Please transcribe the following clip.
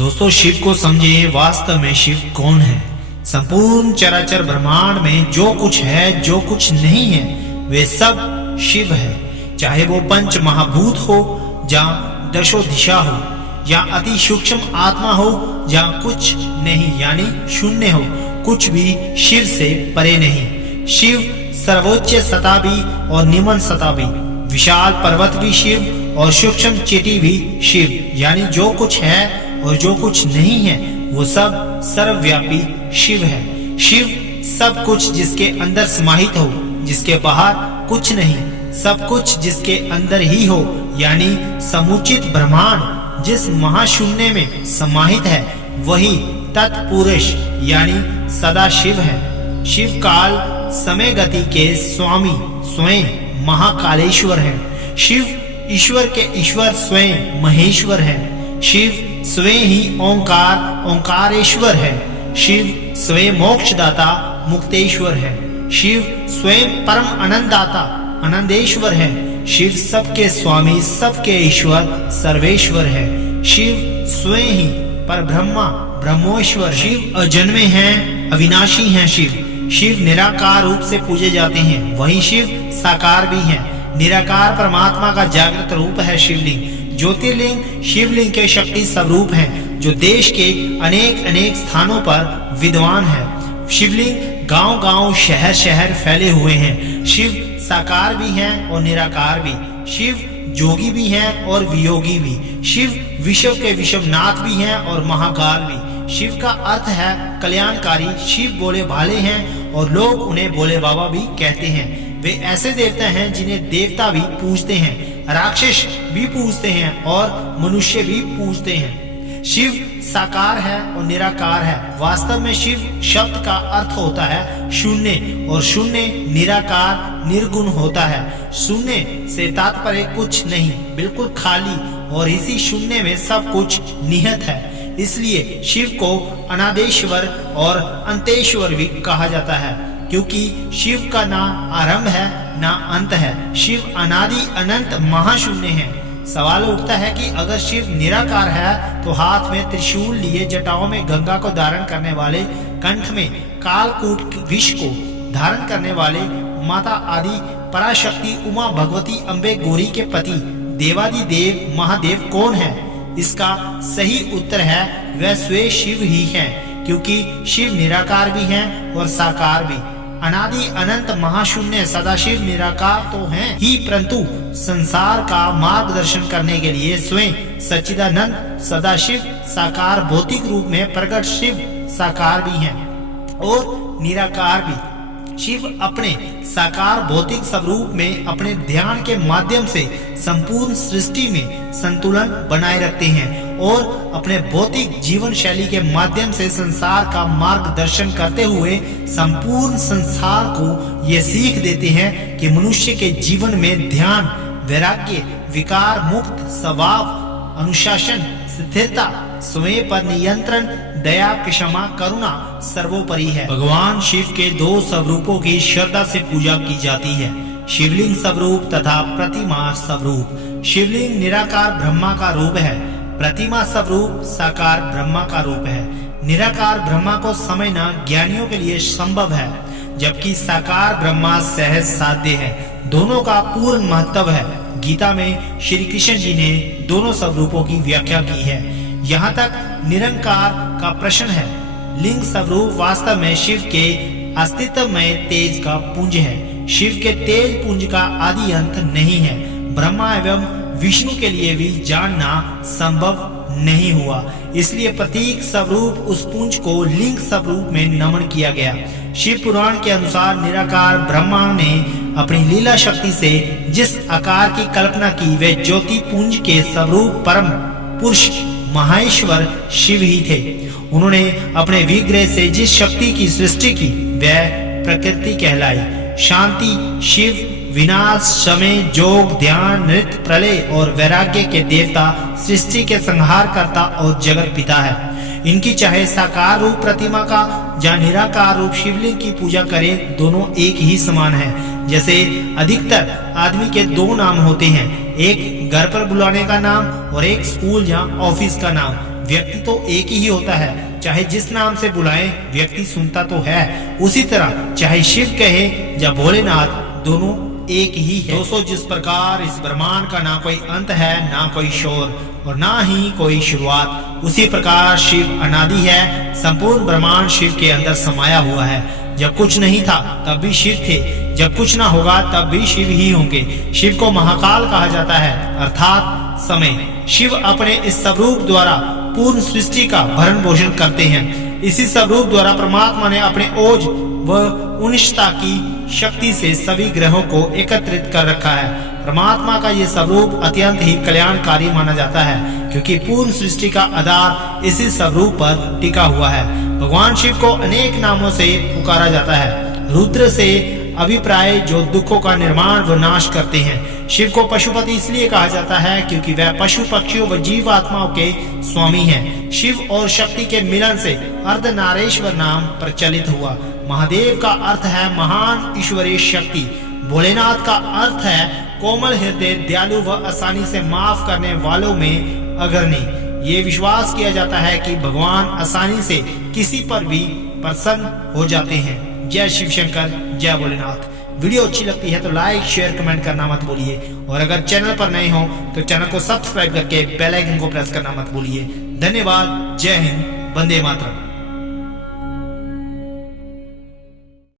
दोस्तों, शिव को समझिए। वास्तव में शिव कौन है? संपूर्ण चराचर ब्रह्मांड में जो कुछ है, जो कुछ नहीं है, वे सब शिव है। चाहे वो पंच महाभूत हो, या दशो दिशा हो, या अति सूक्ष्म आत्मा हो, या कुछ नहीं यानी शून्य हो, कुछ भी शिव से परे नहीं। शिव सर्वोच्च सता भी और निम्न सता भी, विशाल पर्वत भी शिव और सूक्ष्म चेटी भी शिव, यानी जो कुछ है और जो कुछ नहीं है वो सब सर्वव्यापी शिव है। शिव सब कुछ जिसके अंदर समाहित हो, जिसके बाहर कुछ नहीं, सब कुछ जिसके अंदर ही हो, यानी समुचित ब्रह्मांड जिस महाशून्य में समाहित है, वही तत्पुरुष यानी सदा शिव है। शिव काल समय गति के स्वामी स्वयं महाकालेश्वर है। शिव ईश्वर के ईश्वर स्वयं महेश्वर है। शिव स्वयं ही ओंकार ओंकारेश्वर है। शिव स्वयं मोक्षदाता मुक्तेश्वर है। शिव स्वयं परम आनंददाता आनंदेश्वर है। शिव सबके स्वामी सबके ईश्वर सर्वेश्वर है। शिव स्वयं ही परब्रह्मा ब्रह्मोश्वर। शिव अजन्मे हैं, अविनाशी हैं। शिव निराकार रूप से पूजे जाते हैं। वही शिव साकार भी हैं। निराकार परमात्मा का जागृत रूप है शिवलिंग। ज्योतिर्लिंग शिवलिंग के शक्ति स्वरूप हैं, जो देश के अनेक अनेक स्थानों पर विद्वान है। शिवलिंग गांव-गांव शहर-शहर फैले हुए हैं। शिव साकार भी हैं और निराकार भी। शिव जोगी भी हैं और वियोगी भी। शिव विश्व के विश्वनाथ भी हैं और महाकाल भी। शिव का अर्थ है कल्याणकारी। शिव भोले भाले हैं और लोग उन्हें भोले बाबा भी कहते हैं। वे ऐसे देवता हैं जिन्हें देवता भी पूजते हैं, राक्षस भी पूजते हैं और मनुष्य भी पूजते हैं। शिव साकार है और निराकार है। वास्तव में शिव शब्द का अर्थ होता है शून्य, और शून्य निराकार निर्गुण होता है। शून्य से तात्पर्य कुछ नहीं, बिल्कुल खाली, और इसी शून्य में सब कुछ निहित है। इसलिए शिव को अनादेश्वर और अंतेश्वर भी कहा जाता है, क्योंकि शिव का ना आरंभ है ना अंत है। शिव अनादि अनंत महाशून्य है। सवाल उठता है कि अगर शिव निराकार है तो हाथ में त्रिशूल लिए, जटाओं में गंगा को धारण करने वाले, कंठ में कालकूट विष को धारण करने वाले, माता आदि पराशक्ति उमा भगवती अम्बे गौरी के पति देवादि देव महादेव कौन है? इसका सही उत्तर है वह स्वयं शिव ही है, क्योंकि शिव निराकार भी हैं और साकार भी। अनादि अनंत महाशून्य सदाशिव निराकार तो हैं ही, परंतु संसार का मार्गदर्शन करने के लिए स्वयं सच्चिदानंद सदाशिव साकार भौतिक रूप में प्रकट शिव साकार भी हैं और निराकार भी। शिव अपने साकार भौतिक स्वरूप में अपने ध्यान के माध्यम से संपूर्ण सृष्टि में संतुलन बनाए रखते हैं और अपने भौतिक जीवन शैली के माध्यम से संसार का मार्गदर्शन करते हुए संपूर्ण संसार को ये सीख देते हैं कि मनुष्य के जीवन में ध्यान, वैराग्य, विकार मुक्त स्वभाव, अनुशासन, स्थिरता, स्वयं पर नियंत्रण, दया, क्षमा, करुणा सर्वोपरि है। भगवान शिव के दो स्वरूपों की श्रद्धा से पूजा की जाती है, शिवलिंग स्वरूप तथा प्रतिमा स्वरूप। शिवलिंग निराकार ब्रह्मा का रूप है, प्रतिमा स्वरूप साकार ब्रह्मा का रूप है। निराकार ब्रह्मा को समझना ज्ञानियों के लिए संभव है, जबकि साकार ब्रह्मा सहज साध्य है। दोनों का पूर्ण महत्व है। गीता में श्री कृष्ण जी ने दोनों स्वरूपों की व्याख्या की है। यहाँ तक निरंकार का प्रश्न है। लिंग स्वरूप वास्तव में शिव के अस्तित्व में तेज का पुंज है। शिव के तेज पुंज का आदि अंत नहीं है। ब्रह्मा एवं विष्णु के लिए भी जानना संभव नहीं हुआ, इसलिए प्रतीक स्वरूप उस पुंज को लिंग स्वरूप में नमन किया गया। शिव पुराण के अनुसार निराकार ब्रह्मा ने अपनी लीला शक्ति से जिस आकार की कल्पना की, वे ज्योति पुंज के स्वरूप परम पुरुष महेश्वर शिव ही थे। उन्होंने अपने विग्रह से जिस शक्ति की सृष्टि की, वह प्रकृति कहलाई। शांति शिव, विनाश समय, जोग, ध्यान, नृत्य, प्रलय और वैराग्य के देवता, सृष्टि के संहार करता और जगत पिता है। इनकी चाहे साकार रूप प्रतिमा का या निराकार रूप शिवलिंग की पूजा करें, दोनों एक ही समान है। जैसे अधिकतर आदमी के दो नाम होते हैं, एक घर पर बुलाने का नाम और एक स्कूल या ऑफिस का नाम। व्यक्ति तो एक ही होता है, चाहे जिस नाम से बुलाएं व्यक्ति सुनता तो है। उसी तरह चाहे शिव कहे या भोलेनाथ, दोनों एक ही है। दोस्तों, जिस प्रकार इस ब्रह्मांड का ना कोई अंत है, ना कोई शोर और ना ही कोई शुरुआत, उसी प्रकार शिव अनादि है। संपूर्ण ब्रह्मांड शिव के अंदर समाया हुआ है। जब कुछ नहीं था तब भी शिव थे, जब कुछ ना होगा तब भी शिव ही होंगे। शिव को महाकाल कहा जाता है, अर्थात समय। शिव अपने इस स्वरूप द्वारा पूर्ण सृष्टि का भरण पोषण करते हैं। इसी स्वरूप द्वारा परमात्मा ने अपने ओज व उनिष्ठता की शक्ति से सभी ग्रहों को एकत्रित कर रखा है। परमात्मा का ये स्वरूप अत्यंत ही कल्याणकारी माना जाता है, क्योंकि पूर्ण सृष्टि का आधार इसी स्वरूप पर टिका हुआ है। भगवान शिव को अनेक नामों से पुकारा जाता है। रुद्र से अभिप्राय जो दुखों का निर्माण व नाश करते हैं। शिव को पशुपति इसलिए कहा जाता है क्योंकि वह पशु पक्षियों व जीव आत्माओं के स्वामी हैं। शिव और शक्ति के मिलन से अर्धनारेश्वर नाम प्रचलित हुआ। महादेव का अर्थ है महान ईश्वरीय शक्ति। भोलेनाथ का अर्थ है कोमल हृदय, दयालु व आसानी से माफ करने वालों में अग्रणी। ये विश्वास किया जाता है कि भगवान आसानी से किसी पर भी प्रसन्न हो जाते हैं। जय शिव शंकर, जय भोलेनाथ। वीडियो अच्छी लगती है तो लाइक शेयर कमेंट करना मत भूलिए, और अगर चैनल पर नए हो तो चैनल को सब्सक्राइब करके बेल आइकन को प्रेस करना मत भूलिए। धन्यवाद। जय हिंद, वंदे मातरम।